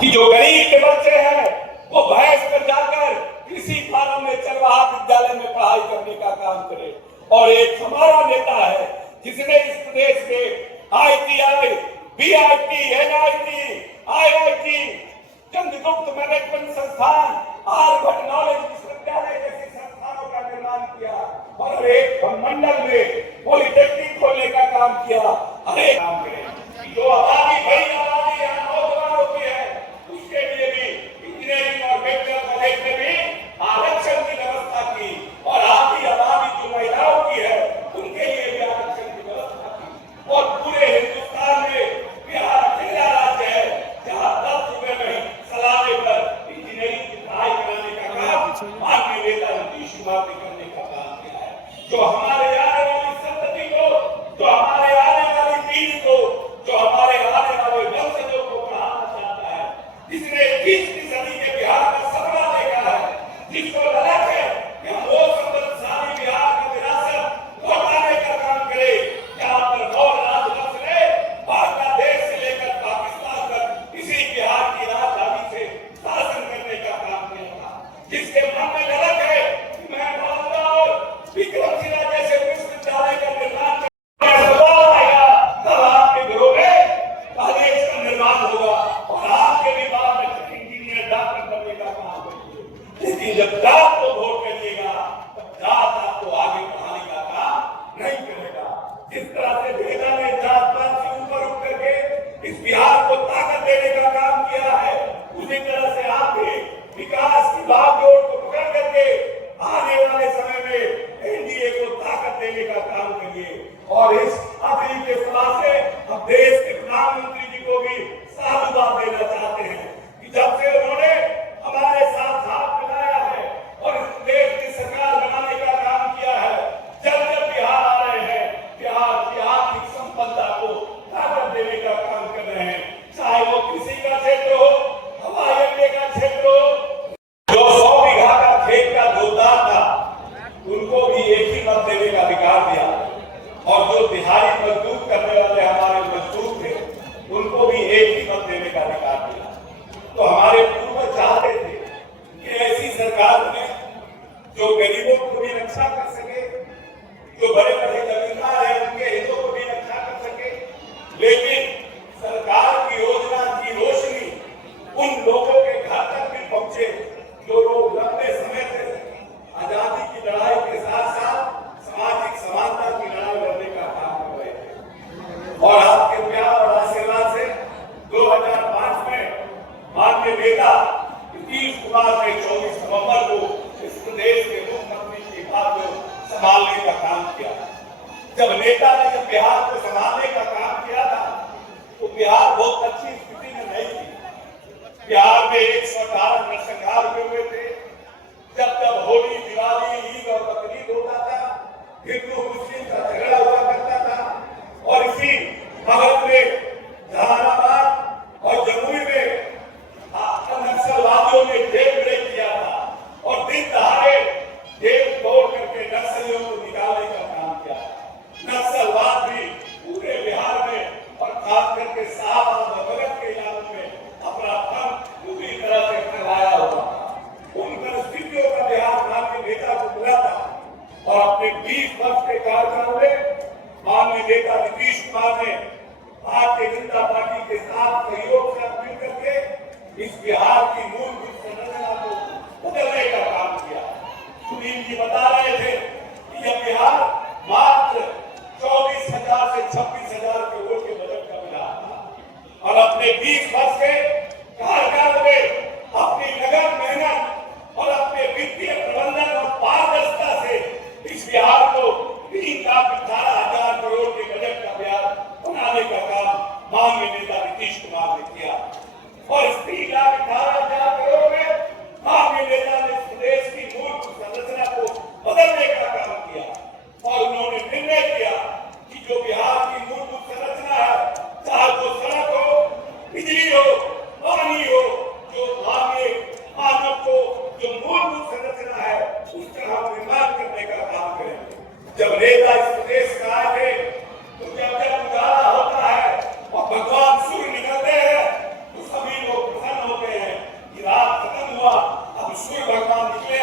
कि जो गरीब के बच्चे हैं वो भैंस पर जाकर कृषि फार्म में चरवाहा विद्यालय में पढ़ाई करने का काम करे। और एक हमारा नेता है जिसने इस प्रदेश के ITI, BIT, NIT, IIT, Chandragupta management संस्थान, आर्यभट्ट नॉलेज विश्वविद्यालय जैसे संस्थानों का निर्माण किया और एक मंडल में पॉलिटेक्निक खोलने का काम किया। अरे काम करें जो आबादी बड़ी आबादी यहाँ नौजवानों की है उसके लिए भी इंजीनियरिंग और मेडिकल कॉलेज में भी आरक्षण की व्यवस्था की और आधी आबादी जो महिलाओं की है उनके लिए भी आरक्षण की व्यवस्था की। और पूरे हिंदुस्तान में बिहार अकेला राज्य है जहाँ 10 रुपए में सलाने पर इंजीनियरिंग की पढ़ाई कराने का काम माननीय नेता नीतीश कुमार ने करने का काम किया है। जो हमारे आने वाली संतति को, जो हमारे आने वाली पीढ़ी को, जो हमारे आने वाले वंशजों को पढ़ाना चाहता है, जिसने 20वीं सदी के बिहार का सपना देखा है, जिसको लगा है कि हम वो समृद्धशाली बिहार की विरासत लौटाने का काम करें जहाँ पर 9 राजवंश ने बांग्लादेश से लेकर पाकिस्तान तक इसी बिहार की राजधानी से शासन करने का काम किया था। जिसके मन में लगा है कि मैं नालंदा और विक्रमशिला जैसे विश्वविद्यालय का निर्माण जब जात को वोट करिएगा तब जात आपको आगे बढ़ाने का काम नहीं करेगा। जिस तरह से भेदा ने जात पात से ऊपर उठ करके इस बिहार को ताकत देने का काम किया है, उसी तरह से आप भी विकास की बागडोर को पकड़ करके आने वाले समय में NDA को ताकत देने का काम करिए। और इस अवधि के सभा से हम देश के प्रधानमंत्री जी को भी साधुवाद देना चाहते हैं कि जब से उन्होंने हमारे साथ हाथ मिलाया है और इस देश की सरकार बनाने का काम किया है, जब जब बिहार आ रहे हैं बिहार की आर्थिक संपदा को ताकत देने का काम कर रहे हैं। चाहे वो कृषि का क्षेत्र हो, हवाई अड्डे का क्षेत्र हो, जो 100 बीघा का खेत का जोतदार था उनको भी एक ही मत देने का अधिकार दिया और जो दिहाड़ी मजदूर करने वाले हमारे मजदूर थे उनको भी एक ही मत देने का अधिकार दिया। तो हमारे पूर्वज चाहते थे कि ऐसी सरकार में जो गरीबों को भी रक्षा कर सके, जो बड़े बड़े जमींदार हैं उनके हितों को भी रक्षा कर सके, लेकिन सरकार की योजना की रोशनी उन लोगों के घर तक भी पहुंचे जो लोग लंबे समय से आजादी की लड़ाई के साथ साथ सामाजिक समानता की लड़ाई लड़ने का काम कर रहे थे। और आपके प्यार और आशीर्वाद से 2005 में माननीय नेता नीतीश कुमार ने 24 नवंबर को इस प्रदेश के मुख्यमंत्री की बात को संभालने का काम किया। जब नेता ने जब बिहार को संभालने का काम किया था तो बिहार बहुत अच्छी स्थिति में नहीं थी। बिहार में 118 नरसंहार हुए थे। जब जब होली, दिवाली, ईद और बकरीद होता था हिंदू मुस्लिम का झगड़ा हुआ करता था और इसी मगध में, जहानाबाद और जमुई में नक्सलवादियों ने जेल ब्रेक किया था और दिन दहाड़े जेल तोड़ करके नक्सलियों को निकालने का काम किया। नक्सलवाद भी पूरे बिहार में और खास करके शाहबाद और बगल के इलाकों में अपना फन पूरी तरह से फैलाया हुआ था। उन परिस्थितियों का बिहार माननीय नेता को मिला था और अपने 20 वर्ष के कार्यकाल में माननीय नेता नीतीश कुमार ने भारतीय जनता पार्टी के साथ सहयोग से मिलकर के इस बिहार की मूलभूत संरचना को बदलने का काम किया। सुनील जी बता रहे थे कि यह बिहार मात्र 24,000 से 26,000 करोड़ के बजट का बिहार था और अपने 20 वर्ष के कार्यकाल में अपनी लगन, मेहनत और अपने वित्तीय प्रबंधन और पारदर्शिता से इस बिहार को 3,18,000 करोड़ के बजट का बिहार बनाने का काम माननीय नेता नीतीश कुमार ने किया। और इस 3,18,000 करोड़ में माननीय नेता ने इस प्रदेश की मूल संरचना को बदलने का काम किया और उन्होंने निर्णय किया कि जो बिहार की मूलभूत संरचना है, चाहे वो सड़क हो, बिजली हो, पानी हो, जो मानवीय मानव को जो मूलभूत संरचना है उसका हम निर्माण करने का काम करेंगे। जब नेता इस प्रदेश में आए थे तो जब जब उजाला होता है और भगवान सूर्य निकलते हैं तो सभी लोग हुआ, अब सूर्य भगवान निकले